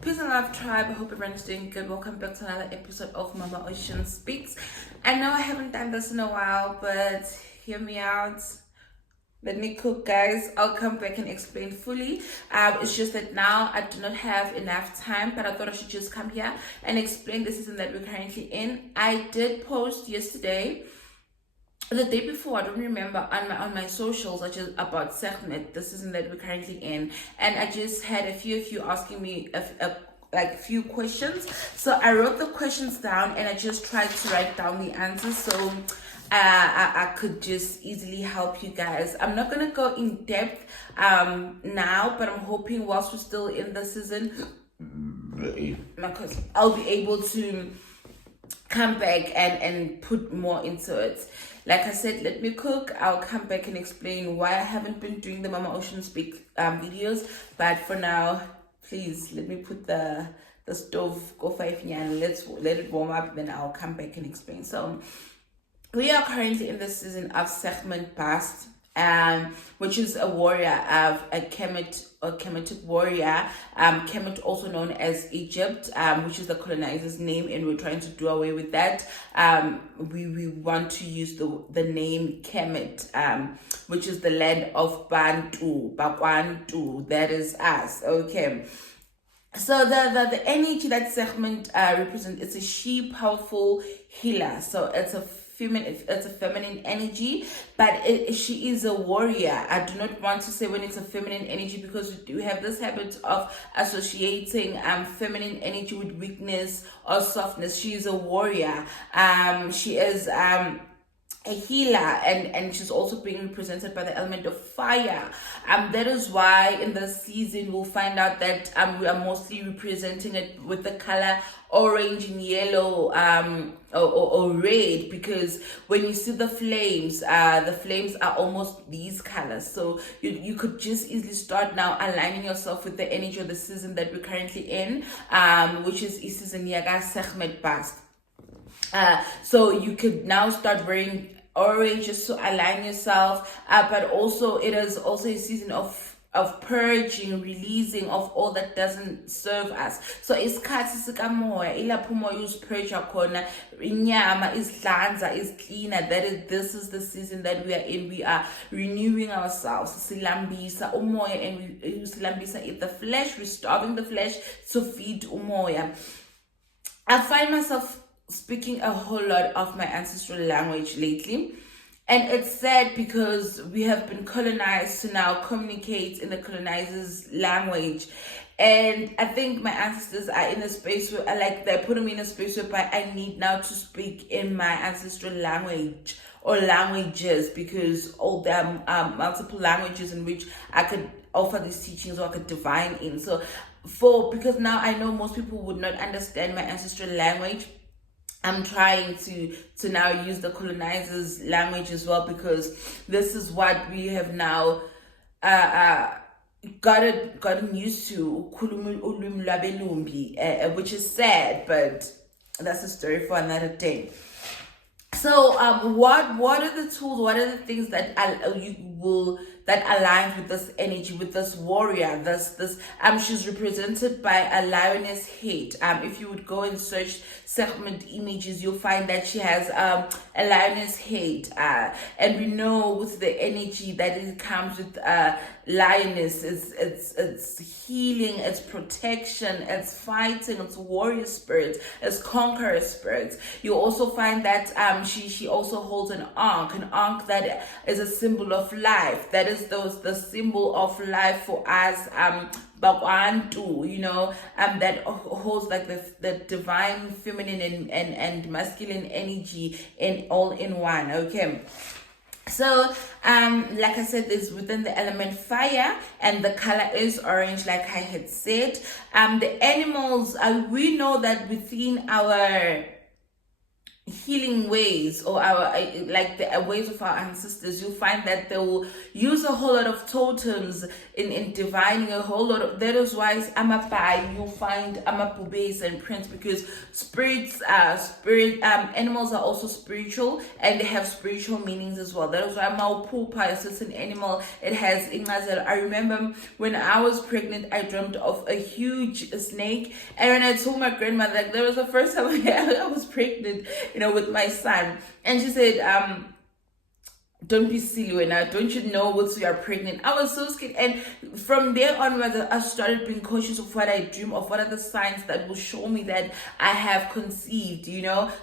Peace and love, tribe. I hope everyone's doing good. Welcome back to another episode of Mama Oshun Speaks. I know I haven't done this in a while, but hear me out. Let me cook, guys. I'll come back and explain fully. It's just that now I do not have enough time, but I thought I should just come here and explain the season that we're currently in. I did post yesterday, the day before, I don't remember, on my socials, which is about Sekhmet, the season that we're currently in, and I just had a few of you asking me a few questions. So I wrote the questions down and I just tried to write down the answers so I could just easily help you guys. I'm not gonna go in depth now, but I'm hoping whilst we're still in the season, because I'll be able to come back and put more into it. Like I said, let me cook. I'll come back and explain why I haven't been doing the Mama Oshun Speak videos. But for now, please let me put the stove go 5 and let it warm up. Then I'll come back and explain. So we are currently in the season of Sekhmet Basi, which is a warrior of a Kemetic warrior, Kemet also known as Egypt, which is the colonizer's name, and we're trying to do away with that. We want to use the name Kemet, which is the land of Bantu, Bakwantu, that is us, okay. So the energy that Sekhmet represents, it's a she powerful healer, so it's a feminine energy, but she is a warrior. I do not want to say when it's a feminine energy, because we have this habit of associating feminine energy with weakness or softness. She is a warrior. She is a healer, and she's also being represented by the element of fire. That is why in this season we'll find out that we are mostly representing it with the color orange and yellow, or red, because when you see the flames are almost these colors. So you could just easily start now aligning yourself with the energy of the season that we're currently in, which is season Yaga Sekhmet Basi. So you could now start wearing orange just to align yourself, but also it is also a season of purging, releasing of all that doesn't serve us. So isikhathi sikamoya ilapho umoya uzipurge khona, inyama izihlanza, cleaner. This is the season that we are in. We are renewing ourselves, silambisa umoya, and we silambisa eat the flesh. We're starving the flesh to feed umoya. I find myself speaking a whole lot of my ancestral language lately, and it's sad because we have been colonized to now communicate in the colonizer's language. And I think my ancestors are in a space where they put me in a space where I need now to speak in my ancestral language or languages, because all there are multiple languages in which I could offer these teachings or I could divine in. So because now I know most people would not understand my ancestral language, I'm trying to now use the colonizer's language as well, because this is what we have now gotten used to, which is sad, but that's a story for another day. So what are the tools, what are the things that that aligns with this energy, with this warrior? She's represented by a lioness head. If you would go and search Sekhmet images, you'll find that she has a lioness head, and we know with the energy that it comes with lioness, it's healing, it's protection, it's fighting, it's warrior spirit, it's conqueror spirit. You also find that she also holds an ankh that is a symbol of life. That is the symbol of life for us, Bakwantu, that holds like the divine feminine and masculine energy all in one. Okay. So, like I said, this within the element fire, and the color is orange, like I had said. The animals, we know that within our healing ways, or our like the ways of our ancestors, you'll find that they will use a whole lot of totems in divining a whole lot of. That is why you'll find amapubes and prints, because animals are also spiritual, and they have spiritual meanings as well. That is why maupupa is just an animal. It has ingazel. I remember when I was pregnant, I dreamt of a huge snake, and when I told my grandmother, like, that was the first time I was pregnant, with my son, and she said, don't be silly now, don't you know what you are pregnant? I was so scared, and from there onwards I started being cautious of what I dream of, what are the signs that will show me that I have conceived,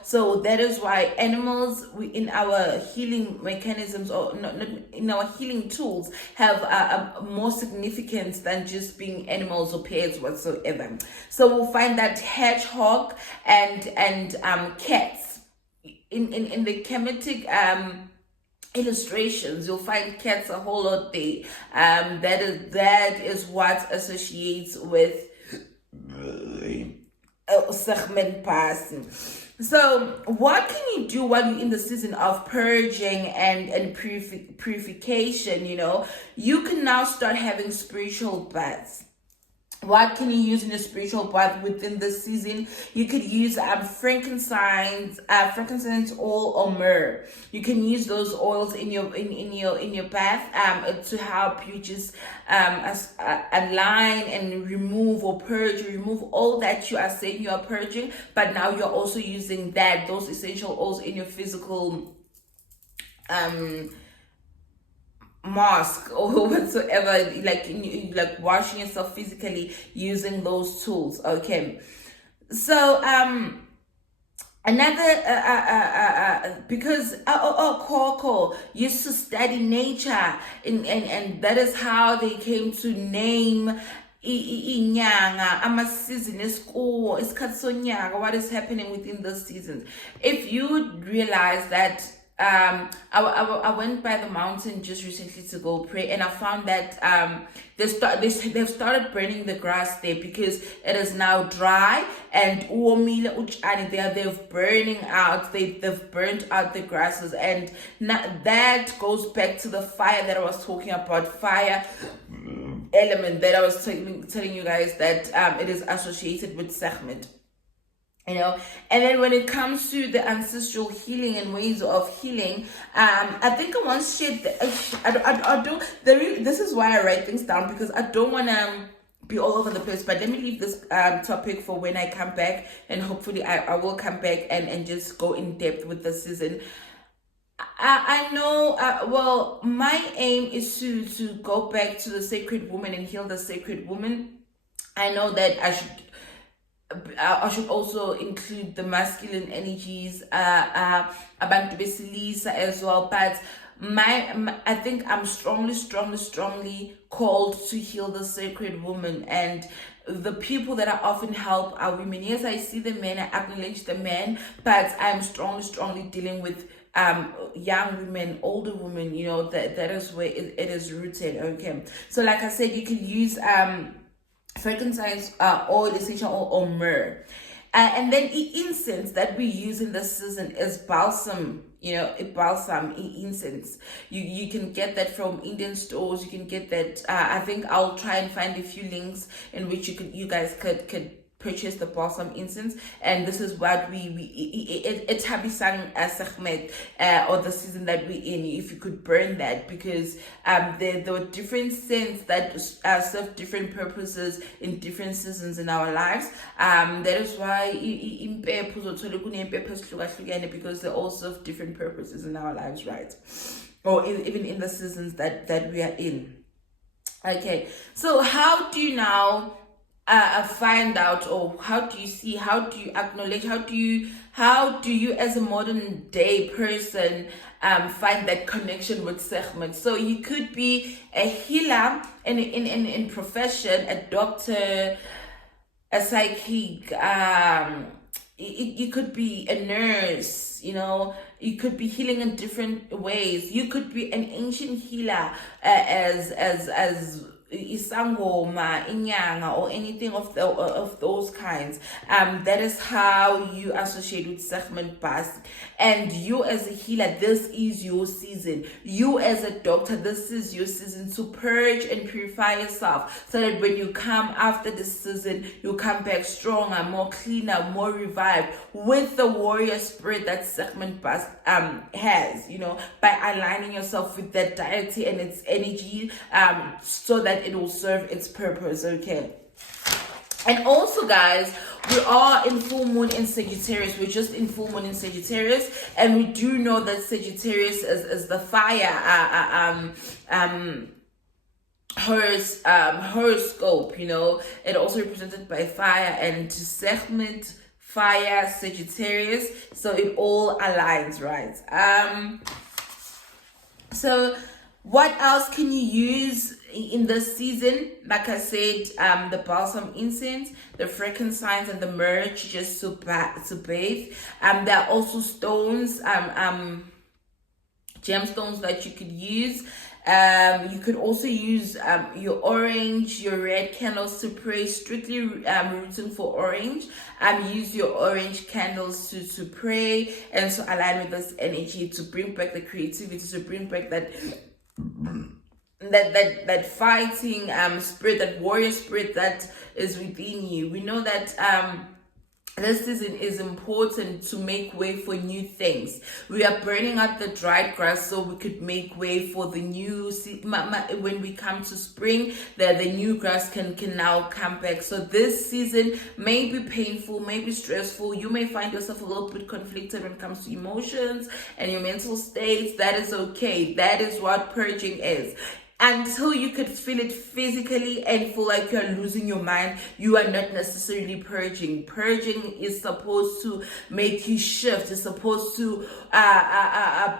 so that is why animals, in our healing mechanisms, or not in our healing tools, have a more significance than just being animals or pets whatsoever. So we'll find that hedgehog and cats in the Kemetic illustrations, you'll find cats a whole lot there. That is what associates with Sekhmet Basi. So what can you do while you're in the season of purging and purification? You can now start having spiritual baths. What can you use in a spiritual bath within this season? You could use frankincense oil, or myrrh. You can use those oils in your bath to help you just align and remove or purge, remove all that you are saying you are purging, but now you're also using those essential oils in your physical mask or whatsoever, like washing yourself physically using those tools. Okay, so another because Coco used to study nature, and that is how they came to name inyanga ama-season esikuwo isikhathi sonyaka, what is happening within those seasons. If you realize that I went by the mountain just recently to go pray, and I found that they've started burning the grass there because it is now dry, and they've burnt out the grasses, and that goes back to the fire that I was talking about, fire element that I was telling you guys that it is associated with Sekhmet. And then when it comes to the ancestral healing and ways of healing, I think I once shared this is why I write things down, because I don't want to be all over the place, but let me leave this topic for when I come back, and hopefully I will come back and just go in depth with the season. I know, well, my aim is to go back to the sacred woman and heal the sacred woman. I know that I should also include the masculine energies, abantu besilisa as well, but I think I'm strongly called to heal the sacred woman, and the people that I often help are women. Yes, I see the men, I acknowledge the men, but I'm strongly dealing with young women, older women, that is where it is rooted. Okay, so like I said, you can use frankincense oil, essential oil, or myrrh. And then incense that we use in this season is balsam, balsam incense. You can get that from Indian stores. You can get that. I think I'll try and find a few links in which you guys could purchase the balsam incense, and this is what it's Habisang Sekhmet, or the season that we're in, if you could burn that, because there were different scents that serve different purposes in different seasons in our lives. That is why because they all serve different purposes in our lives, right? Or even in the seasons that we are in. Okay, so how do you now find out, or how do you acknowledge, how do you as a modern day person find that connection with Sekhmet? So you could be a healer in profession, a doctor, a psychic, you could be a nurse, you could be healing in different ways. You could be an ancient healer, as isangoma, inyanga, or anything of those kinds. That is how you associate with Sekhmet Basi. And you as a healer, this is your season. You as a doctor, this is your season to purge and purify yourself, so that when you come after this season, you come back stronger, more cleaner, more revived, with the warrior spirit that Sekhmet Basi has, by aligning yourself with that deity and its energy, so that it will serve its purpose. Okay. And also, guys, we are in full moon in Sagittarius. We're just in full moon in Sagittarius, and we do know that Sagittarius is the fire horoscope. It also represented by fire, and to Sekhmet, fire, Sagittarius, so it all aligns, right? So what else can you use in this season? Like I said, the balsam incense, the frankincense, and the myrrh, just to bathe. There are also stones, gemstones that you could use. You could also use your orange, your red candles to pray, strictly rooting for orange. Use your orange candles to pray and to align with this energy, to bring back the creativity, to bring back that fighting spirit, that warrior spirit that is within you. We know that this season is important to make way for new things. We are burning out the dried grass so we could make way for the new. When we come to spring, the new grass can now come back. So this season may be painful, may be stressful. You may find yourself a little bit conflicted when it comes to emotions and your mental states. That is okay. That is what purging is. Until you could feel it physically and feel like you're losing your mind, you are not necessarily purging. Purging is supposed to make you shift. It's supposed to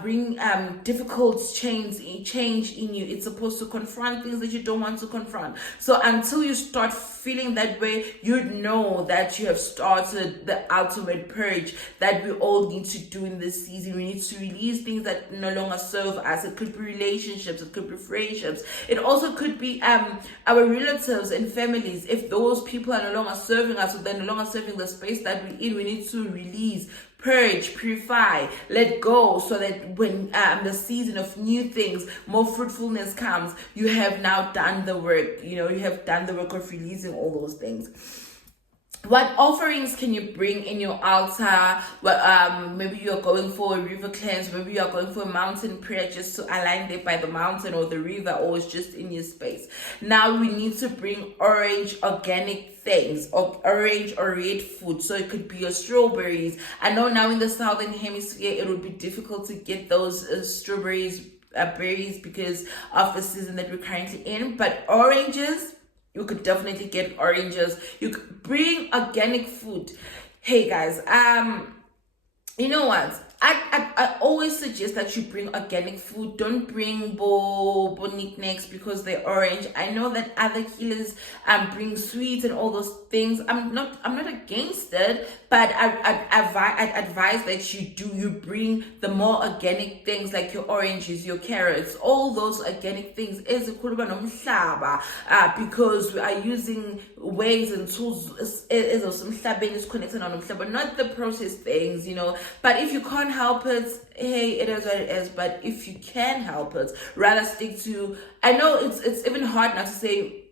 bring difficult change in you. It's supposed to confront things that you don't want to confront. So until you start feeling that way, you know that you have started the ultimate purge that we all need to do in this season. We need to release things that no longer serve us. It could be relationships, it could be friendships. It also could be our relatives and families. If those people are no longer serving us, or they're no longer serving the space that we're in, we need to release, purge, purify, let go, so that when the season of new things, more fruitfulness comes, you have now done the work. You have done the work of releasing all those things. What offerings can you bring in your altar? Well, maybe you're going for a river cleanse, maybe you're going for a mountain prayer, just to align there by the mountain or the river, or it's just in your space. Now we need to bring orange organic things, or orange or red food. So it could be your strawberries. I know now in the southern hemisphere it would be difficult to get those strawberries, berries, because of the season that we're currently in, but oranges, you could definitely get oranges. You could bring organic food. Hey guys, you know what? I always suggest that you bring organic food. Don't bring bo knickknacks because they're orange. I know that other healers bring sweets and all those things. I'm not against it, but I'd advise that you bring the more organic things, like your oranges, your carrots, all those organic things. Because we are using ways and tools is connected on but not the processed things, But if you can't help it, hey, it is what it is. But if you can help it, rather stick to, I know it's even hard not to say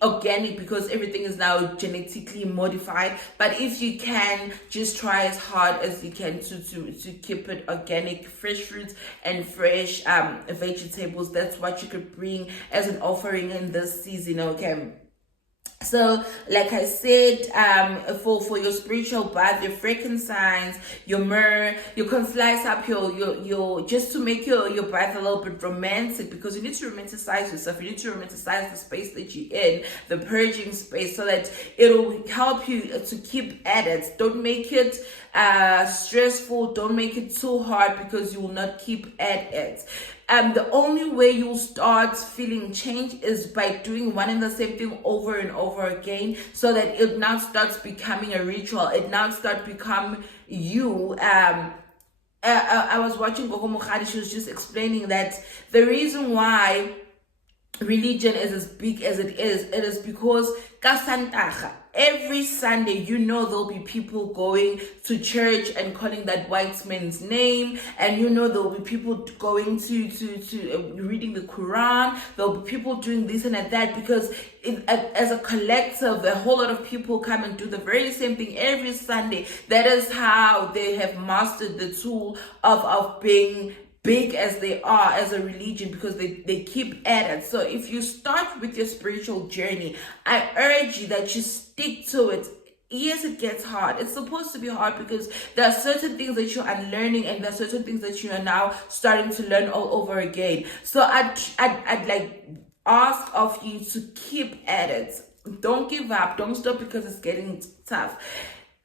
organic because everything is now genetically modified, but if you can, just try as hard as you can to keep it organic, fresh fruits and fresh vegetables. That's what you could bring as an offering in this season, okay? So, like I said, for your spiritual bath, your frankincense, your myrrh, you can slice up your just to make your bath a little bit romantic, because you need to romanticize yourself. You need to romanticize the space that you're in, the purging space, so that it'll help you to keep at it. Don't make it stressful. Don't make it too hard, because you will not keep at it. The only way you'll start feeling change is by doing one and the same thing over and over again, so that it now starts becoming a ritual. It now starts becoming you. I was watching Gogo Mukhadi. She was just explaining that the reason why religion is as big as it is because kasantaga, every Sunday, there'll be people going to church and calling that white man's name, and there'll be people going to reading the Quran. There'll be people doing this and that because as a collective, a whole lot of people come and do the very same thing every Sunday. That is how they have mastered the tool of being big as they are as a religion, because they keep at it. So if you start with your spiritual journey, I urge you that you stick to it. Yes, it gets hard. It's supposed to be hard because there are certain things that you're unlearning and there are certain things that you are now starting to learn all over again. So I'd like ask of you to keep at it. Don't give up. Don't stop because it's getting tough.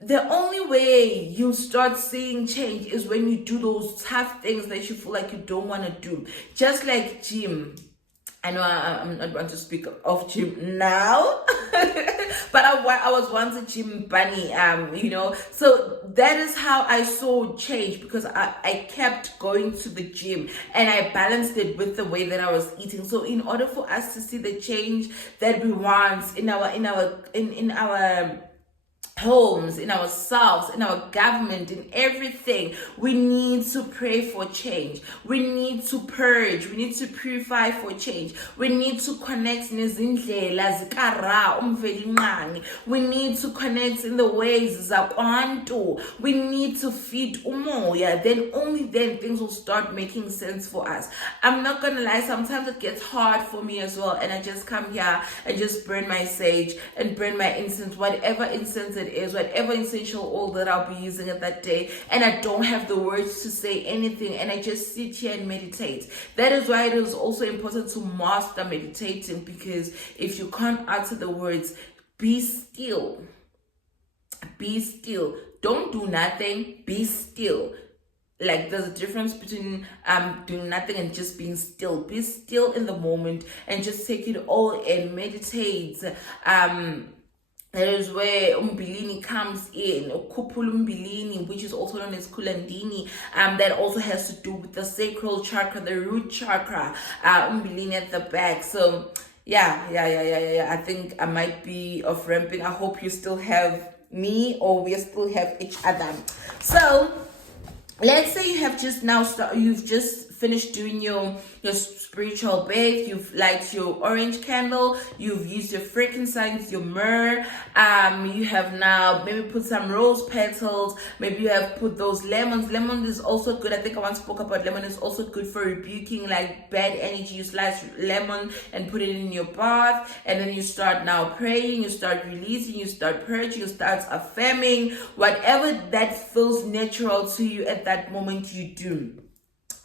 The only way you start seeing change is when you do those tough things that you feel like you don't want to do. Just like gym. I know I'm not going to speak of gym now, but I was once a gym bunny, So that is how I saw change, because I kept going to the gym and I balanced it with the way that I was eating. So in order for us to see the change that we want in our homes, in ourselves, in our government, in everything, we need to pray for change. We need to purge. We need to purify for change. We need to connect nezindlela zikara umvelinqangi. We need to connect in the ways zakwantu. We need to feed umoya. Then only then things will start making sense for us. I'm not gonna lie, sometimes it gets hard for me as well, and I just come here and just burn my sage and burn my incense, whatever incense it is, whatever essential oil that I'll be using at that day, and I don't have the words to say anything, and I just sit here and meditate. That is why it is also important to master meditating, because if you can't utter the words, be still. Be still. Don't do nothing. Be still. Like, there's a difference between doing nothing and just being still. Be still in the moment and just take it all in. Meditate. That is where umbilini comes in, kupul umbilini, which is also known as kulandini. That also has to do with the sacral chakra, the root chakra, umbilini at the back. So yeah. I think I might be off ramping. I hope you still have me, or we still have each other. So let's say you have just now you've just finished doing your spiritual bath. You've lighted your orange candle, you've used your frankincense, your myrrh, you have now maybe put some rose petals, maybe you have put those lemons. Lemon is also good. I think I once spoke about lemon is also good for rebuking like bad energy. You slice lemon and put it in your bath, and then you start now praying, you start releasing, you start purging, you start affirming whatever that feels natural to you at that moment. You do.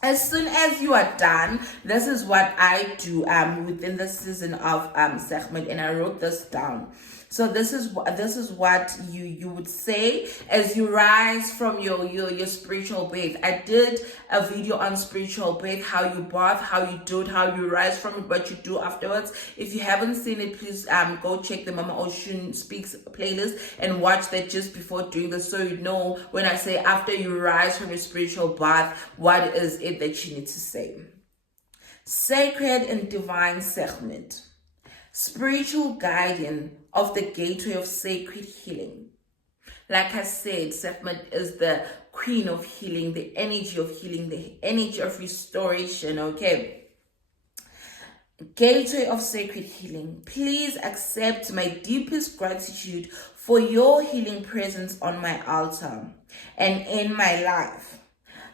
As soon as you are done, this is what I do within the season of Sekhmet, and I wrote this down. So this is what you would say as you rise from your spiritual bath. I did a video on spiritual bath, how you bath, how you do it, how you rise from it, what you do afterwards. If you haven't seen it, please go check the Mama Oshun Speaks playlist and watch that just before doing this, so you know when I say after you rise from your spiritual bath, what is it that you need to say. Sacred and divine Sekhmet, spiritual guardian of the gateway of sacred healing. Like I said, Sekhmet is the queen of healing, the energy of healing, the energy of restoration, okay? Gateway of sacred healing, please accept my deepest gratitude for your healing presence on my altar and in my life.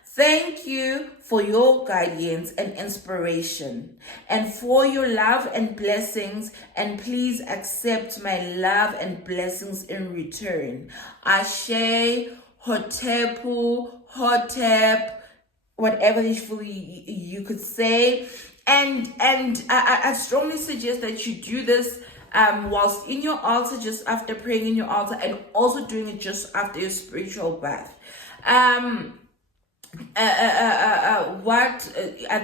Thank you for your guidance and inspiration, and for your love and blessings, and please accept my love and blessings in return. Ashe, Hotepu, Hotep, whatever you could say. And I strongly suggest that you do this whilst in your altar, just after praying in your altar, and also doing it just after your spiritual bath. I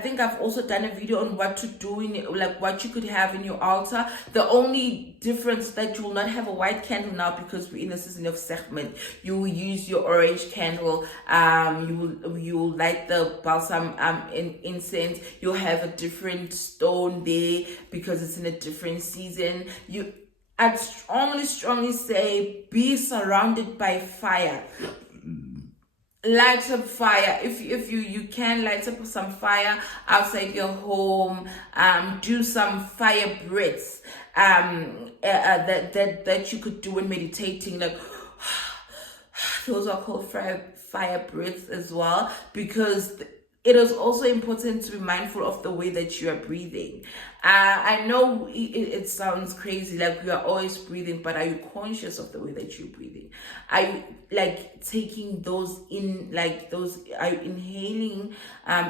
think I've also done a video on what to do in, like, what you could have in your altar. The only difference that you will not have a white candle now, because we're in a season of Sekhmet. You will use your orange candle. You will light the balsam incense. You'll have a different stone there because it's in a different season. I'd strongly say be surrounded by fire. Light up fire. If you can light up some fire outside your home. Do some fire breaths that you could do when meditating, like those are called fire breaths as well, because it is also important to be mindful of the way that you are breathing. I know it sounds crazy, like we are always breathing, but are you conscious of the way that you're breathing? Are you like taking those in, like those, are you inhaling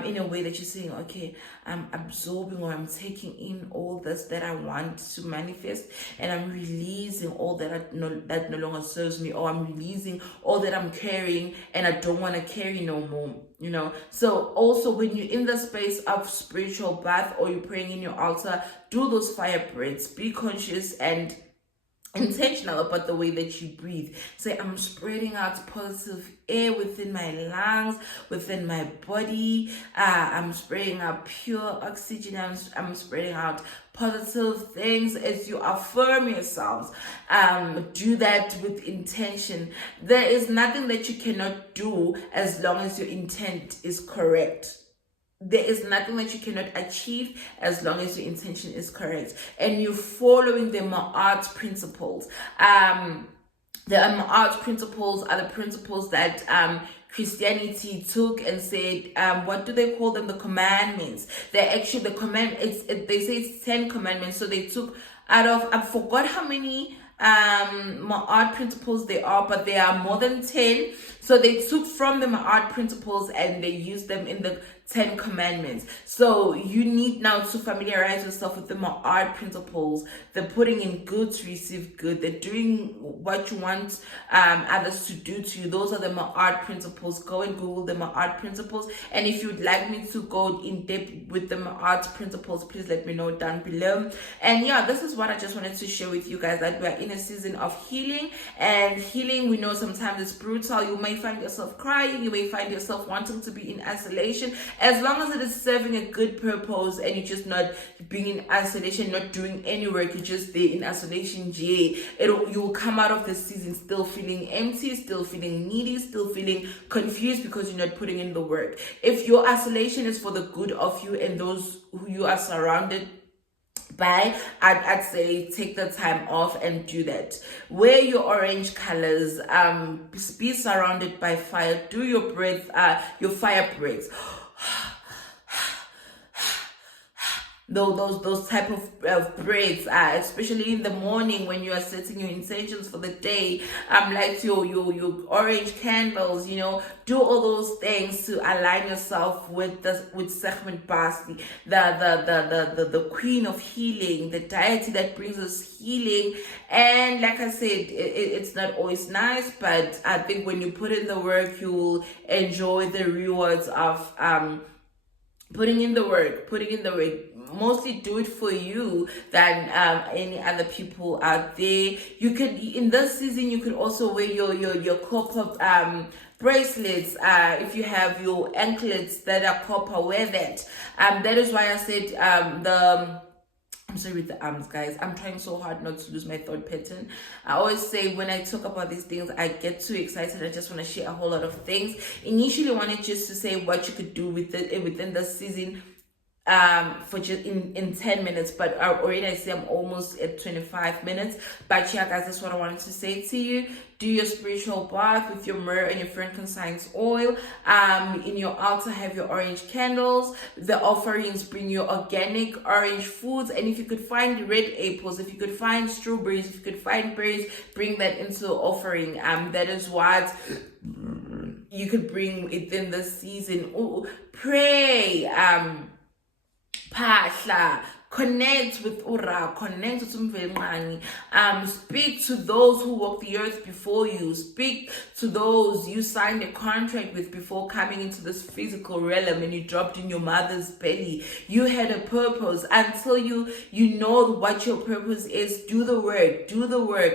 in a way that you're saying, okay, I'm absorbing, or I'm taking in all this that I want to manifest, and I'm releasing all that that no longer serves me, or I'm releasing all that I'm carrying and I don't want to carry no more, you know? So also when you're in the space of spiritual bath, or you're praying in your altar, do those fire breaths. Be conscious and intentional about the way that you breathe. Say, I'm spreading out positive air within my lungs, within my body. I'm spreading out pure oxygen. I'm spreading out positive things as you affirm yourselves. Do that with intention. There is nothing that you cannot do as long as your intent is correct. There is nothing that you cannot achieve as long as your intention is correct and you're following the Ma'at principles. The Ma'at principles are the principles that Christianity took and said, what do they call them? The commandments. They're actually the they say it's 10 commandments. So they took out of, I forgot how many Ma'at principles they are, but they are more than 10. So they took from the Ma'at principles and they used them in the 10 commandments. So you need now to familiarize yourself with the Ma'at principles. They're putting in good to receive good. They're doing what you want others to do to you. Those are the Ma'at principles. Go and Google the Ma'at principles. And if you'd like me to go in depth with the Ma'at principles, please let me know down below. And yeah, this is what I just wanted to share with you guys, that we're in a season of healing. And healing, we know sometimes it's brutal. You may find yourself crying. You may find yourself wanting to be in isolation. As long as it is serving a good purpose and you're just not being in isolation, not doing any work, you're just there in isolation, you'll come out of the season still feeling empty, still feeling needy, still feeling confused because you're not putting in the work. If your isolation is for the good of you and those who you are surrounded by, I'd say take the time off and do that. Wear your orange colors, be surrounded by fire, do your breath, your fire breaths. Those type of breaths, especially in the morning when you are setting your intentions for the day, like your orange candles, you know, do all those things to align yourself with Sekhmet Basi, the queen of healing, the deity that brings us healing. And like I said, it's not always nice, but I think when you put in the work, you will enjoy the rewards of putting in the work. Mostly do it for you than any other people out there. You could, in this season, you could also wear your copper bracelets. If you have your anklets that are copper, wear that. That is why I said I'm sorry with the arms, guys. I'm trying so hard not to lose my thought pattern. I always say when I talk about these things, I get too excited. I just want to share a whole lot of things. Initially, I wanted just to say what you could do with it within the season for just in 10 minutes, but already I say I'm almost at 25 minutes. But yeah, guys, that's what I wanted to say to you. Do your spiritual bath with your myrrh and your frankincense oil. In your altar, have your orange candles. The offerings, bring your organic orange foods, and if you could find red apples, if you could find strawberries, if you could find berries, bring that into the offering. That is what you could bring within the season. Ooh, pray, phahla, Connect with Ura, connect with Umvelmani. Speak to those who walk the earth before you. Speak to those you signed a contract with before coming into this physical realm and you dropped in your mother's belly. You had a purpose. Until you know what your purpose is, do the work,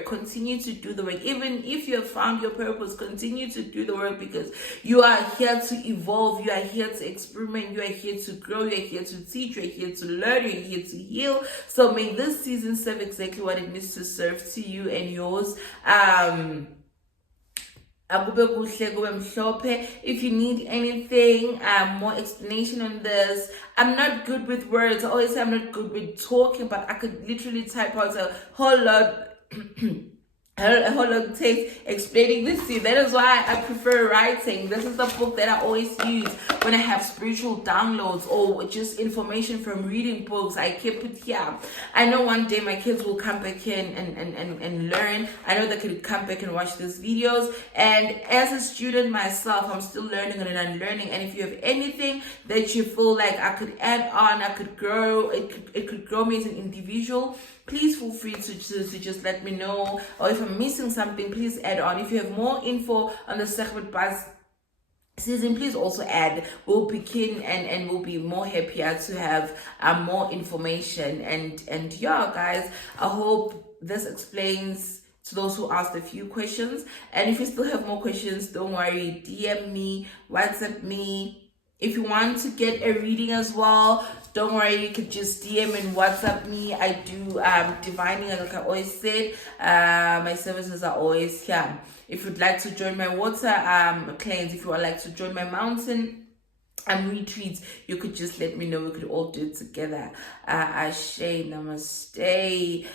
continue to do the work. Even if you have found your purpose, continue to do the work, because you are here to evolve, you are here to experiment, you are here to grow, you are here to teach, you are here to learn, you are here to heal. So may this season serve exactly what it needs to serve to you and yours. If you need anything, more explanation on this, I'm not good with words. I always say I'm not good with talking, but I could literally type out a whole lot. A whole lot of text explaining this to you. That is why I prefer writing. This is the book that I always use when I have spiritual downloads or just information from reading books. I keep it here. I know one day my kids will come back in and learn. I know they could come back and watch these videos. And as a student myself, I'm still learning and unlearning. And if you have anything that you feel like I could add on, I could grow, it could grow me as an individual, please feel free to just let me know. Or if I'm missing something, please add on. If you have more info on the Sekhmet Basi season, please also add. We'll be keen and we'll be more happier to have more information. And yeah, guys, I hope this explains to those who asked a few questions. And if you still have more questions, don't worry, DM me, WhatsApp me. If you want to get a reading as well, don't worry, you could just DM and WhatsApp me. I do divining, like I always said. My services are always here. If you'd like to join my water cleanse, if you would like to join my mountain retreats, you could just let me know. We could all do it together. Ashe, namaste.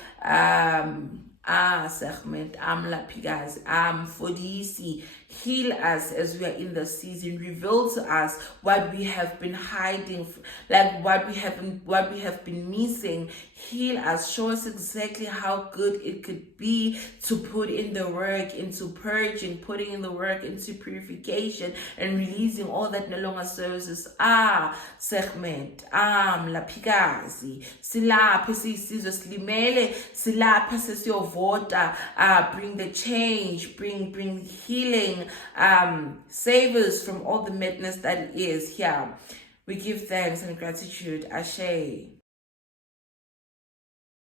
Sekhmet, Lapi, guys, Fodisi, heal us as we are in the season. Reveal to us what we have been hiding, like what we have been missing. Heal us, show us exactly how good it could be to put in the work into purging, putting in the work into purification, and releasing all that no longer serves us. Sekhmet, Lapikazi, Silapha sisizwe silimele, Silapha sesiyovota, bring the change, bring healing, save us from all the madness that is here. We give thanks and gratitude. Ashe.